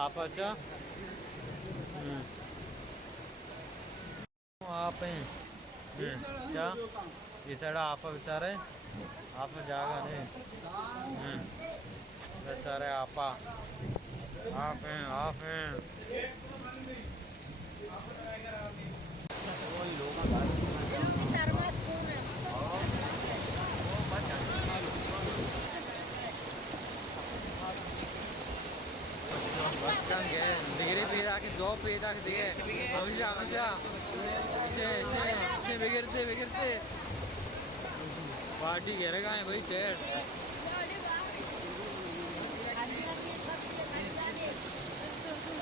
आप अच्छा आप हैं क्या इस साइड आप बेचारे आप में जाएगा नहीं बेचारे आपा आप हैं बस कम गए बिगड़े पैदा के दो पैदा के दिए हमेशा हमेशा इसे बिगड़ते बिगड़ते पार्टी घेरेगा है भाई चेयर